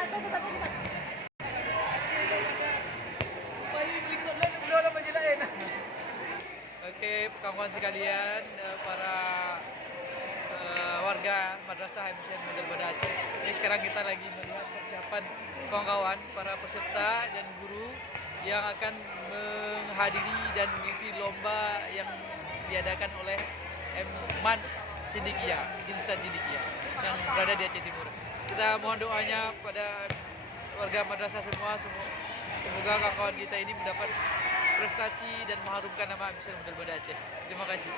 Oke, kawan sekalian, para warga Madrasah MCN Model Banda Aceh. Jadi sekarang kita lagi melihat persiapan kawan-kawan, para peserta dan guru yang akan menghadiri dan mengikuti lomba yang diadakan oleh MAN Cendekia, Insan Cendekia yang berada di Aceh Timur. Kita mohon doanya pada warga madrasah semua, semoga kawan-kawan kita ini mendapat prestasi dan mengharumkan nama MCN Model Banda Aceh. Terima kasih.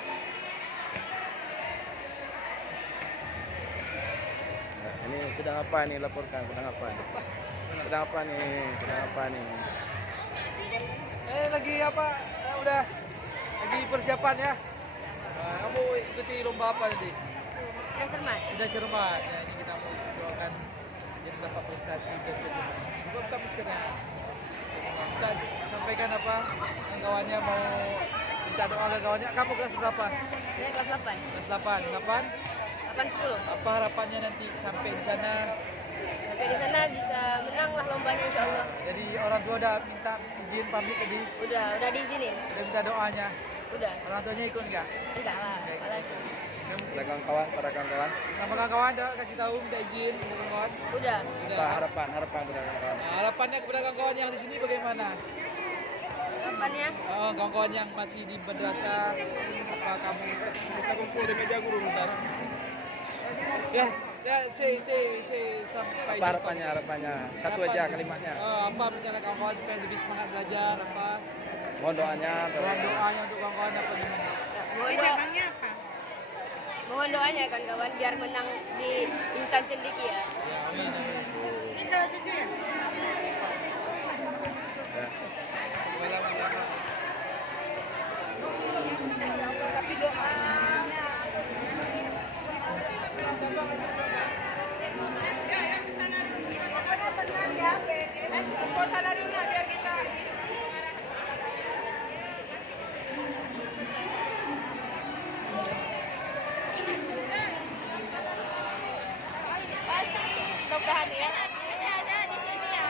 Nah, ini sedang apa nih, laporkan sedang apa nih? Sedang apa nih? Sedang apa nih? Lagi apa? Udah lagi persiapan ya. Kamu ikuti lomba apa nanti? Sudah cermat. Sudah cermat. Ya, ini kita mau doakan yang dapat prestasi dan cermat. Buka maskernya. Kita sampaikan apa? Kawannya mau minta doa ke kawannya. Kamu kelas berapa? Saya kelas 8. Kelas 8. 8? 8-10. Apa harapannya nanti sampai di sana? Sampai di sana bisa menang lah lombanya insya Allah. Jadi orang tua udah minta izin pamit tadi? Udah diizinin. Udah minta doanya? Udah. Orang tuanya ikut enggak? Enggak lah. Malas. Para kawan-kawan, para kawan-kawan. Sama kawan-kawan udah kasih tahu, minta izin kawan-kawan? Udah. Apa harapan kepada kawan-kawan? Harapannya kepada kawan-kawan yang di sini bagaimana? Harapannya? Kawan-kawan yang masih di madrasah, apa kamu? Kita kumpul di meja guru bentar. Ya, sampai. Apa harapannya? Satu aja kalimatnya. Apa misalnya kawan-kawan supaya lebih semangat belajar, apa? Mohon doanya. Doanya untuk kawan-kawan apa gimana? Mohon doanya kan kawan biar menang di Insan Cendekia. Ya, amin. Tapi doa. Mudah-mudahan ya. Ada di sini ya.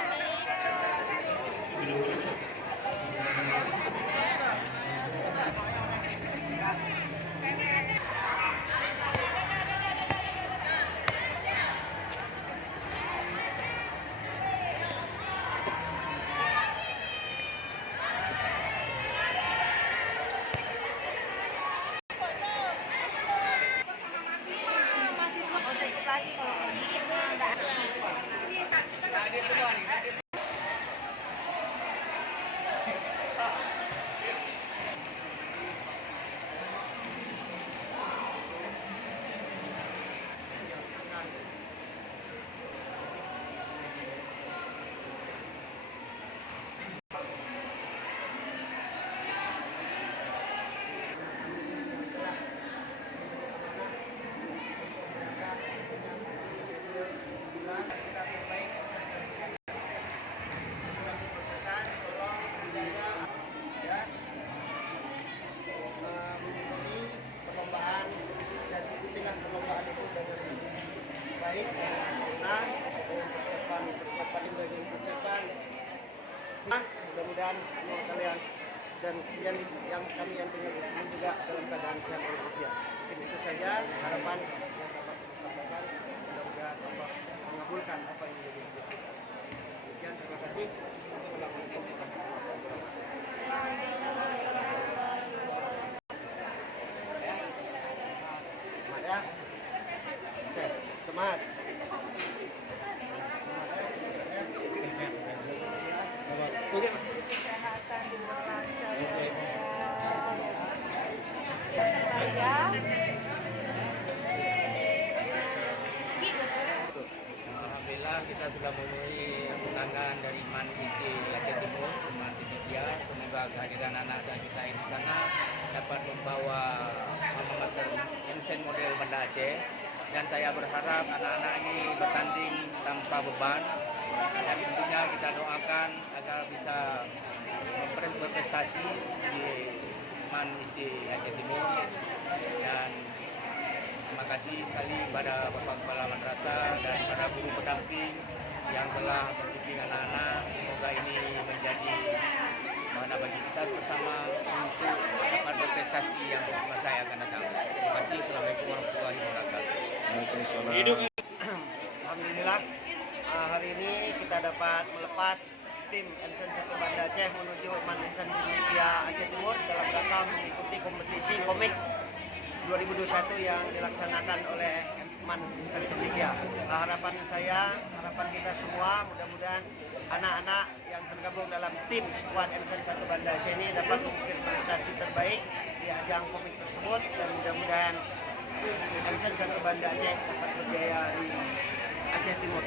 baik dan sempurna persiapan bagi ucapan. Mudah-mudahan semua kalian dan yang kami yang tinggal di sini juga dalam keadaan sehat walafiat. Mungkin itu saja harapan yang dapat kita sampaikan. Mudah-mudahan Allah mengabulkan apa yang menjadi kita. Demikian, terima kasih. Assalamualaikum warahmatullahi wabarakatuh. Ya, sukses, semangat. Alhamdulillah kita sudah memenuhi undangan dari MAN Aceh Timur, MAN Cendekia. Semoga kehadiran anak-anak kita di sana dapat membawa alma mater MCN Model Banda Aceh. Dan saya berharap anak-anak ini bertanding tanpa beban. Dan tentunya kita doakan agar bisa berprestasi di MAN Aceh Timur. Dan terima kasih sekali kepada Bapak Kepala Madrasah dan para guru pendamping yang telah membimbing anak-anak. Semoga ini menjadi mana bagi kita bersama untuk dapat berprestasi yang masa yang akan datang. Terima kasih. Assalamualaikum warahmatullahi wabarakatuh. Waalaikumsalam. Alhamdulillah hari ini kita dapat melepas tim Emsen 1 Banda Aceh menuju Man Insan Cendekia Aceh Timur dalam rangka mengikuti kompetisi komik 2021 yang dilaksanakan oleh Man Insan Cendekia. Harapan kita semua mudah-mudahan anak-anak yang tergabung dalam tim skuad Emsen 1 Banda Aceh ini dapat mengukir prestasi terbaik di ajang komik tersebut, dan mudah-mudahan Emsen 1 Banda Aceh dapat berjaya di Aceh Timur.